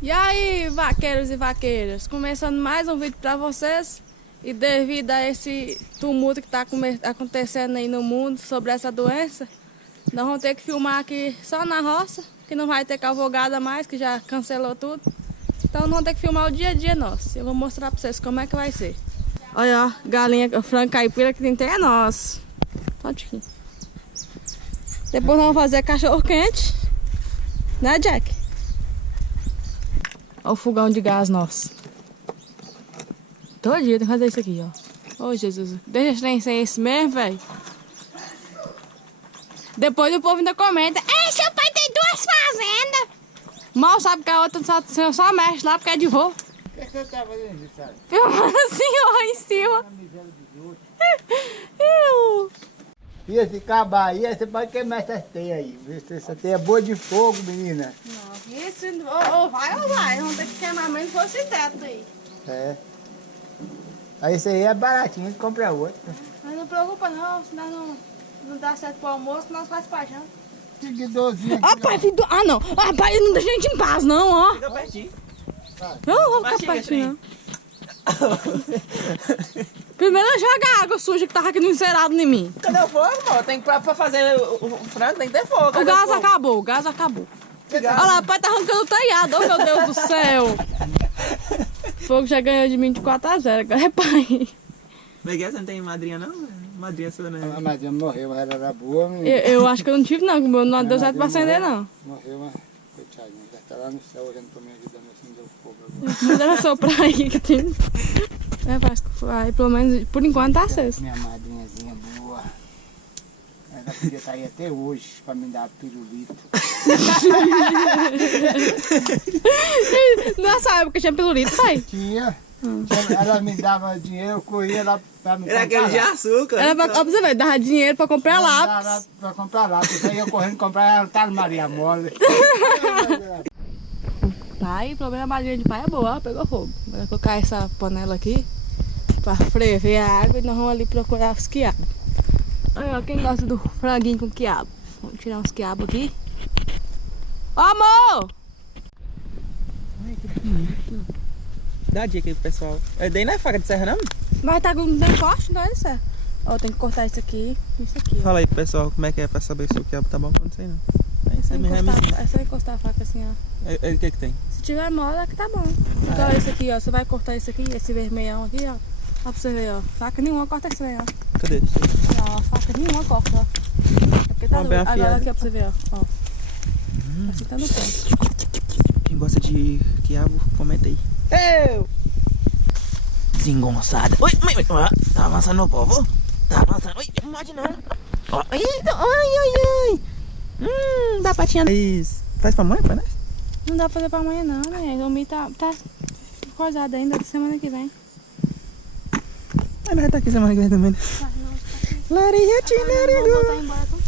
E aí, vaqueiros e vaqueiras, começando mais um vídeo para vocês. E devido a esse tumulto que está acontecendo aí no mundo sobre essa doença, nós vamos ter que filmar aqui só na roça, que não vai ter cavalgada mais, que já cancelou tudo. Então nós vamos ter que filmar o dia a dia nosso. Eu vou mostrar para vocês como é que vai ser. Olha, ó, galinha, frango caipira que tem até é nosso. Pode aqui. Depois nós vamos fazer cachorro quente. Né, Jack? Olha o fogão de gás nosso. Todo dia tem que fazer isso aqui, ó. Ô, Jesus. Deixa nem ser esse mesmo, velho. Depois o povo ainda comenta: ei, seu pai tem 2 fazendas. Mal sabe que a outra só mexe lá porque é de vô. O que você tá fazendo, Richard? Filmando assim, ó, em cima. Eu. E esse cabo aí, você pode queimar essas teias aí. Essa teia é boa de fogo, menina. Não, isso ou vai. Vamos ter que queimar mesmo se fosse teto aí. É. Aí esse aí é baratinho, a gente compra outro. Mas não preocupa não, senão não dá certo pro almoço, nós faz pra janta. Seguidorzinho aqui. Ó, pai, filho do... Ah, não. Ah, pai, não deixa a gente em paz, não, ó. Fica pertinho. Não, vou ficar pertinho, não. Primeiro joga a água suja que tava aqui no encerado em mim. Cadê o fogo, amor? Tem que, pra fazer o frango tem que ter fogo. O gás acabou, o gás acabou. Olha lá, o pai tá arrancando o telhado, oh meu Deus do céu. O fogo já ganhou de mim de 4-0, agora é pai. Miguel, você não tem madrinha não? Madrinha sua, né? A madrinha morreu, ela era boa, menina. Eu acho que eu não tive não, que o meu não deu certo pra acender não. Morreu, mas coitadinha, já tá lá no céu olhando pra minha vida, não acendeu o fogo agora. Mas era soprar aí que tem. É, parece que foi, aí, pelo menos por enquanto tá aceso. Minha madrinhazinha boa. Ela podia estar aí até hoje pra me dar pirulito. Nessa época tinha pirulito, pai? Tinha. Ela me dava dinheiro, eu corria lá pra me Era comprar aquele de lápis. açúcar. Era pra, ó, pra você ver, dava dinheiro pra comprar lápis. Dava pra comprar lápis. Aí eu correndo comprar, ela tá no Maria Mole. Pai, o problema da madrinha de pai é boa, ó, pegou fogo. Vou colocar essa panela aqui pra ferver a água e nós vamos ali procurar os quiabos. Aí, ó, quem gosta do franguinho com quiabo? Vamos tirar uns quiabos aqui. Ó, amor! Ai, que bonito. Dá a dica aí pro pessoal. Daí não é faca de serra, não? Mas tá com bem forte, não é isso? Ó, tem que cortar isso aqui e isso aqui, ó. Fala aí pro pessoal como é que é pra saber se o quiabo tá bom, eu não sei não. É isso aí mesmo. É só encostar a faca assim, ó. O que que tem? Se tiver mola, que tá bom. Igual esse aqui, ó. Você vai cortar esse aqui, esse vermelhão aqui, ó. Ó pra você ver, ó. Faca nenhuma corta esse aí, ó. Cadê? Ó, faca nenhuma corta, ó. É porque tá Ó, bem doido. Agora afiado. aqui, ó, pra você ver, ó. Assim tá no ponto. Quem gosta de quiabo, comenta aí. Eu! Desengonçada. Oi, mãe, ó, tá avançando no povo. Tá avançando. Oi, não morde não. Ó, ai. Dá patinha. Faz pra mãe, né? Não dá pra fazer pra amanhã, não, né? O milho tá coisado ainda, semana que vem. Ah, mas já tá aqui semana que vem também, né? Larinha, Vou botar embora, então.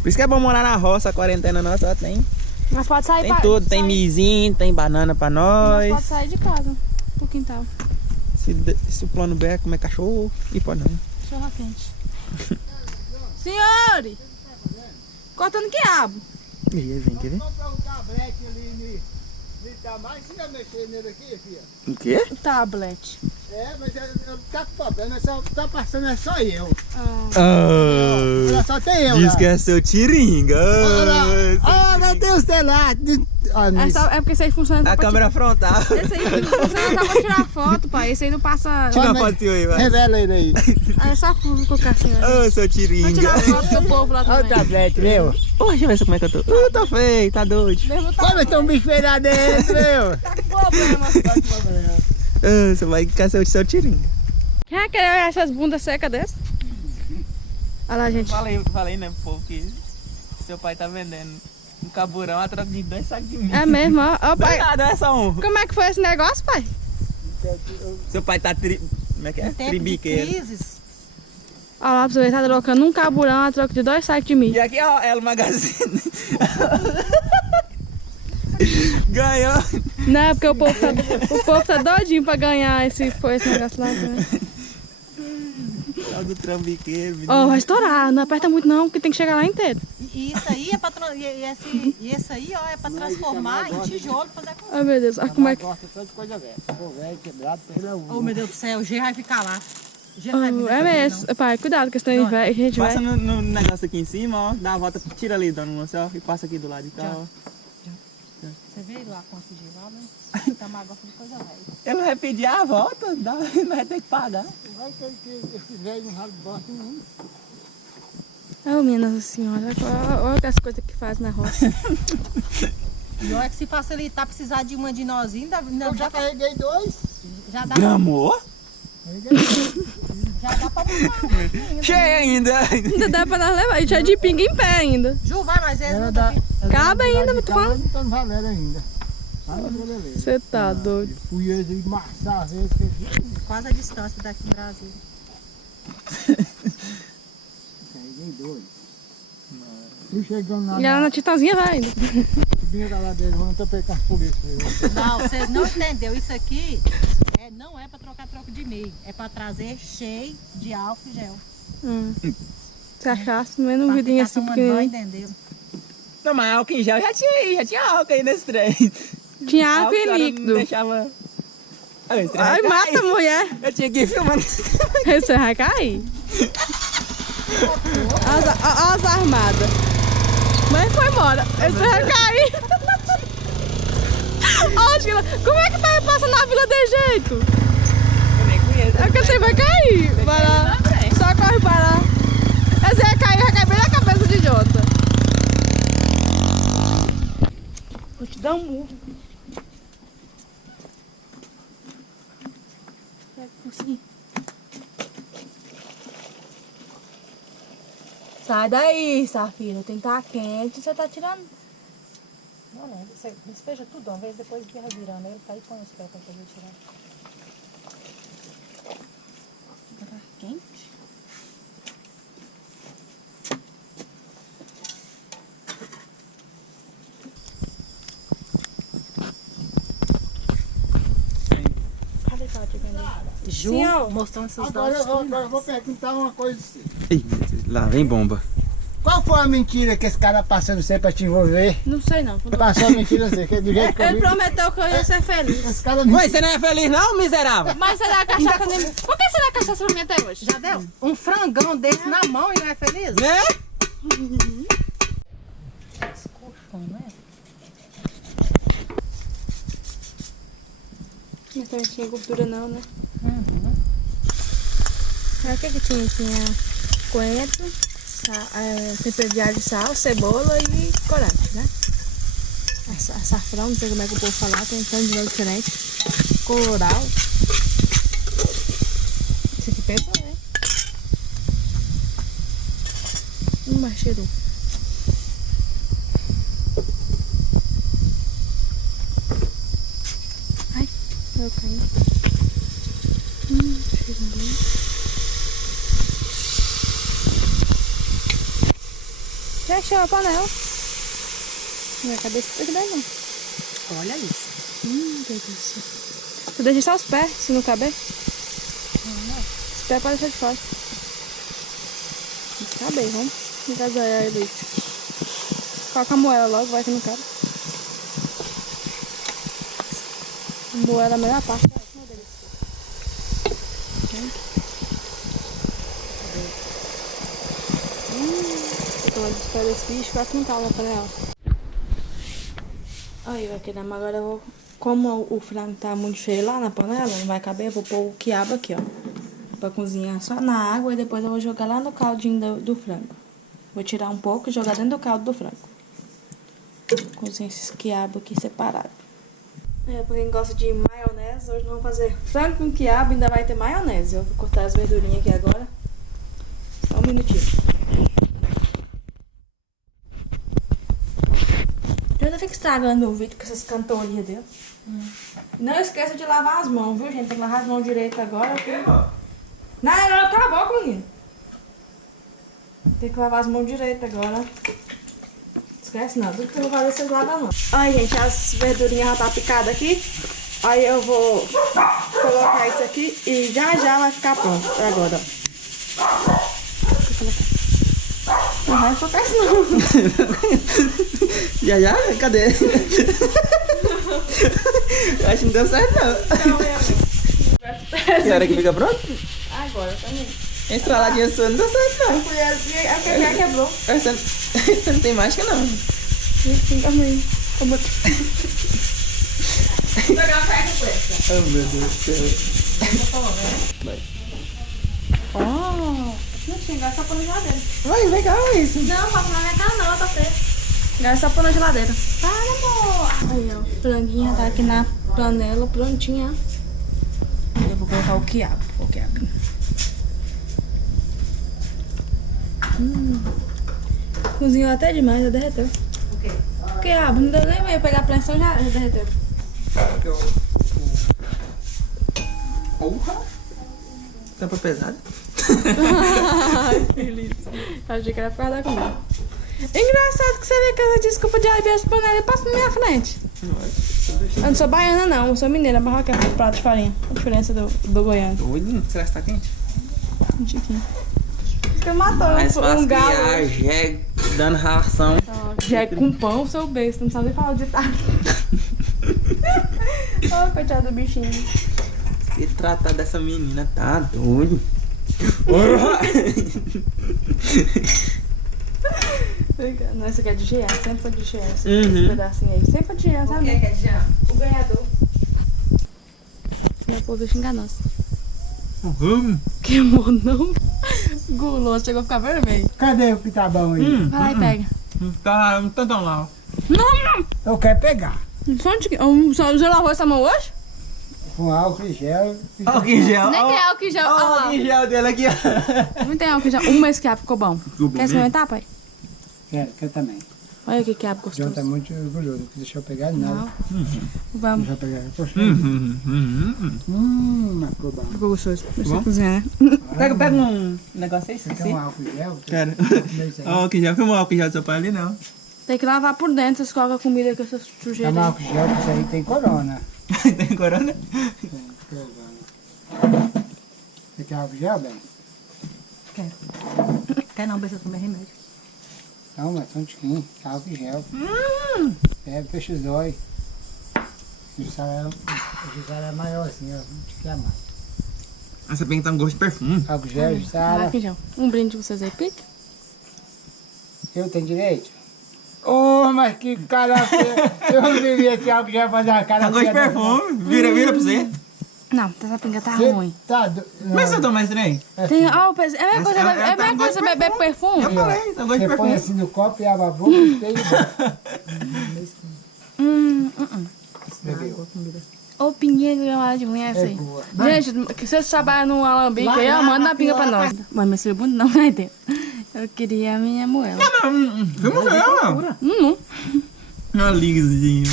Por isso que é bom morar na roça, a quarentena nossa, ó, tem. Mas pode sair Tem tudo, tem mizinho, tem banana pra Mas nós. pode sair de casa, pro quintal. Se o plano B é comer cachorro, e pode não. Cachorro quente. Senhores! Cortando quiabo. E aí, vem, quer ver? Comprar um tablete ali no Itamar, você vai mexer nele aqui, filha? O quê? O tablet. É, mas tá com problema, só tá passando é só eu. Ah, Ela só tem eu diz lá. que é seu tiringa. Olha, Deus, sei lá. É porque esse aí funciona só A pra câmera frontal. Esse aí funciona só pra tirar foto, pai. Esse aí não passa... Tira uma foto aí, vai. Revela ele aí. É só colocar assim, ó. Ô, seu Vou tiringa. tirar foto do povo lá Olha o também. tablete, meu. Ô, deixa eu ver como é que eu tô. Eu tô feio, tá doido. Mesmo Como tem um bicho feio lá dentro, meu? Tá com problema. Ô, você vai ficar seu tiringa. Quem é que quer essas bundas secas dessas? Olha lá, gente. Falei, né, pro povo, que seu pai tá vendendo um caburão a troca de 2 sacos de milho. É mesmo, ó. Ó, pai. Nada, é só um. Como é que foi esse negócio, pai? Seu pai tá como é que é? Tribiqueiro. Olha lá, pra você ver, tá trocando um caburão a troca de 2 sacos de milho. E aqui, ó, é o Magazine. Ganhou. Não, é porque o povo tá doidinho pra ganhar esse negócio lá também. tal do trambiqueiro. Ó, vai estourar. Não aperta muito não, porque tem que chegar lá inteiro. E isso aí é pra, esse aí, ó, é pra transformar em tijolo, fazer a coisa. Ai, meu Deus. Olha como é que... Gosta só de coisa velha. Pô, velho, quebrado, pela Oh, meu Deus do céu, o G vai ficar lá. O G não vai vir Oh, nessa é vida, mesmo. Pai, cuidado, que senão a gente vai... Passa no negócio aqui em cima, ó. Dá a volta, tira ali, dona Lúcia, ó. E passa aqui do lado e tal. Você veio lá com esse giral, né? Então agora de coisa velha. Ele vai pedir a volta, mas vai ter que pagar. Vai que esse velho não rabo de bosta nenhum. Oh, minha Nossa Senhora. Olha as coisas que faz na roça. E olha que se facilitar, precisar de uma de nós ainda Eu já carreguei 2. já dá Gramou? já dá pra buscar. Cheio ainda. Ainda dá pra nós levar. A gente é de pinga em pé ainda. Ju, vai, nós é Ela junto dá. aqui. Cabe ainda, eu tô falando. Não tá no valendo ainda. Lá na brasileira. Você tá doido. Fui eu de marçar às vezes. Quase a distância daqui em Brasília. Carreguei 2. Fui chegando lá E ela na Titazinha vai ainda. subia da ladeira, não tô pegando as polícias. Não, vocês não entenderam. Isso aqui não é pra trocar troco de meio. É pra trazer cheio de álcool e gel. Se achasse, não é no Pra vidinho ficar assim tomando banho, pequenininho. entendeu? Não, mas álcool em gel já tinha álcool aí nesse trem. Tinha água Álcool, a e senhora não líquido. Deixava... Ah, esse trem Ai, vai mata cair. a mulher. Eu tinha que ir filmando. Você vai cair. As armadas. Mas foi embora. Você vai cair. Ó, Sheila, como é que vai passar na vila de jeito? Eu nem conheço. É que você vai cair. Vai lá. Só corre para lá. Você vai cair bem na cabeça de Jota. Vou te dar um murro. Assim. Sai daí, Safira. Tem que estar quente. Você tá tirando. Não, não. Você despeja tudo uma vez, depois vai virando ele, aí põe os pés pra poder tirar. Tá quente? Cadê que ela te vendeu? Ju, Sim, ó. mostrando seus Agora dados. eu vou perguntar uma coisa assim. Ih, lá vem bomba. Qual foi a mentira que esse cara passou você pra te envolver? Não sei não. Passou a mentira assim, que do jeito que eu Ele vi. prometeu que eu ia ser feliz. Esse cara Ué, você não é feliz não, miserável? Mas você dá cachaça nem... Por que você dá cachaça pra mim até hoje? Já deu? Um frangão desse na mão e não é feliz? Né? Não é? Mas também tinha gordura não, né? O que tinha? Tinha coentro, tempero de alho e sal, cebola e corante, né? Açafrão, não sei como é que o povo fala, tem um tanto de nome diferente. Coloral. Isso aqui pesa, né? Mais cheiro. Ai, eu caí. Cheiro bom. Já encheu a panela. Minha cabeça não tem que dar, não. Olha isso. Delícia. Você deixa só os pés, se não caber. Os pés podem deixar de fora. Não cabe, vamos agasalhar ele aí. Coloca a moela logo, vai que não cabe. A moela é a melhor parte. Vou tomar os pés desse bicho, quase não tá na panela. Aí, vai querer, mas agora eu vou... Como o frango tá muito cheio lá na panela, não vai caber, eu vou pôr o quiabo aqui, ó. Pra cozinhar só na água e depois eu vou jogar lá no caldinho do frango. Vou tirar um pouco e jogar dentro do caldo do frango. Cozinhar esses quiabos aqui separados. Pra quem gosta de maionese, hoje nós vamos fazer frango com quiabo e ainda vai ter maionese. Eu vou cortar as verdurinhas aqui agora. Só um minutinho. Eu ainda fico estragando meu vídeo com essas cantorias dele. Não esqueça de lavar as mãos, viu, gente? Tem que lavar as mãos direito agora. Não, cala a boca, menino. Tem que lavar as mãos direito agora. Esquece não, tudo que eu vou fazer vocês lavam a mão. Ai, gente, as verdurinhas já tá picadas aqui. Aí eu vou colocar isso aqui e já vai ficar pronto agora, ó. Não vai focar isso não. Já? Cadê? Eu acho que não deu certo, não. Que hora que fica pronto? Agora também. Estraladinha sua não deu certo, não. A colher quebrou. Você não tem mágica, não. Sim, também. Como... Pegar a ferro com essa. Oh, meu Deus do céu. Oh, não tinha, gasta só pôr na geladeira. Vai, legal isso. Não, passa na minha cara não, tá feio. Gasta só pôr na geladeira. Para, amor. Aí, ó, franguinha tá aqui na panela, prontinha. Eu vou colocar o quiabo. Cozinhou até demais, já derreteu. O quê? O quiabo, não deu nem meio pegar a pressão, já derreteu. Porra. Tampa pesada. Ai, Felipe. Achei que era por causa da comida. Engraçado que você vê que essa desculpa de abrir as panelas e passa na minha frente. Eu não sou baiana, não. Eu sou mineira, barroca com prato de farinha. A diferença do goiano. Doido? Será que tá quente? Um tiquinho. Você matou Mais fácil um galo. criar jegue dando ração. Já é com pão, seu besta. Não sabe nem falar o ditado. Oh, coitado do bichinho. Se tratar dessa menina, tá doido. Não, isso aqui é de GA, sempre foi de GA. Esse Uhum. pedacinho aí. Sempre foi de GA, O sabe? que é de jam? O ganhador. Meu povo xingar nós. Queimou não? Guloso, chegou a ficar vermelho. Cadê o que tá bom aí? Vai lá e pega. Tá, não tá tão lá. Não! Eu quero pegar. Só um tiquinho. Você lavou essa mão hoje? Com álcool e gel. Olha o que gel. Nem tem álcool em gel. Olha Olha o lá. que gel dele aqui, ó. Não tem álcool em gel. Um mês que ficou bom. Ficou bom Quer experimentar, pai? Quero também. Olha que quiabo O gostoso. João tá muito orgulhoso. Não deixou eu pegar nada. Não. Vamos. Deixa eu pegar. Poxa. Mas ficou bom. Ficou gostoso. Deixa Bom? eu cozinhar, né? Pega um negócio aí, Você assim. quer um álcool e gel? Quero. Comer isso aí. Ó, o que gel. Filmou o álcool gel do seu pai ali, não. Tem que lavar por dentro. Vocês colocam a comida com essa sujeira Toma aí. álcool e gel, que isso aí tem corona. Tem corona? Tem corona. Você quer álcool e gel, bem? Quero. Quer não, deixa eu tomar remédio. Não, mas só um tiquinho. Álcool e gel. Pega, fecha os olhos. O Jussara é maior assim, ó. Um tiquinho a mais. Essa pinga tá um gosto de perfume. Álcool e gel, Jussara. Vai, Quinjão. Um brinde com vocês aí, pique. Eu tenho direito? Ô, mas que cara feio. Eu não vivi esse álcool e gel fazer uma cara Tá gosto de feia. perfume. Vira pra você. Não, essa pinga tá Você ruim. tá Mas você toma esse trem? Tem, ó, é a mesma coisa, Essa- é a mesma coisa beber perfume. Eu falei, tá gosto de Você põe perfume. assim no copo e abre a boca e tem. Bebeu. Ô, pinguinha de gramada de ruim é essa É aí. boa. Gente, que vocês trabalham no alambique aí, ó, Lá, manda lá, a pinga pra lá, nós. Mas meu filho bonito não vai ter. Eu queria a minha moela. Filma não. Uma lisinho.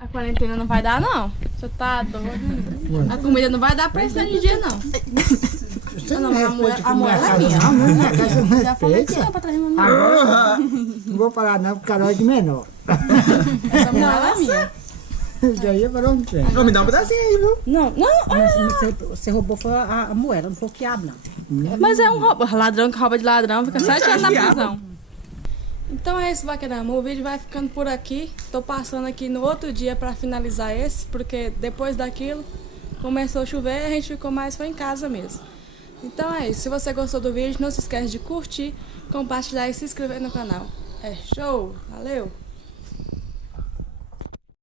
A quarentena não vai dar, não. Você tá doido? A comida não vai dar pra esse de dia, não. Você Não, não a moela respeita que é minha minha. casa não minha casa não Já falei que respeita. é pra trazer uma moela. Agora, não vou falar não, porque Carol é de menor. Essa moela é minha. Já ia para onde tem. Ô, me dá um pedacinho aí, viu? Não, Mas você roubou foi a moela, não foi o quiabo, não. mas é um ladrão que rouba de ladrão, fica 7 anos na diabo. prisão. Então é isso, Vaquerama. O vídeo vai ficando por aqui. Tô passando aqui no outro dia pra finalizar esse, porque depois daquilo começou a chover e a gente ficou mais foi em casa mesmo. Então é isso. Se você gostou do vídeo, não se esquece de curtir, compartilhar e se inscrever no canal. É show! Valeu!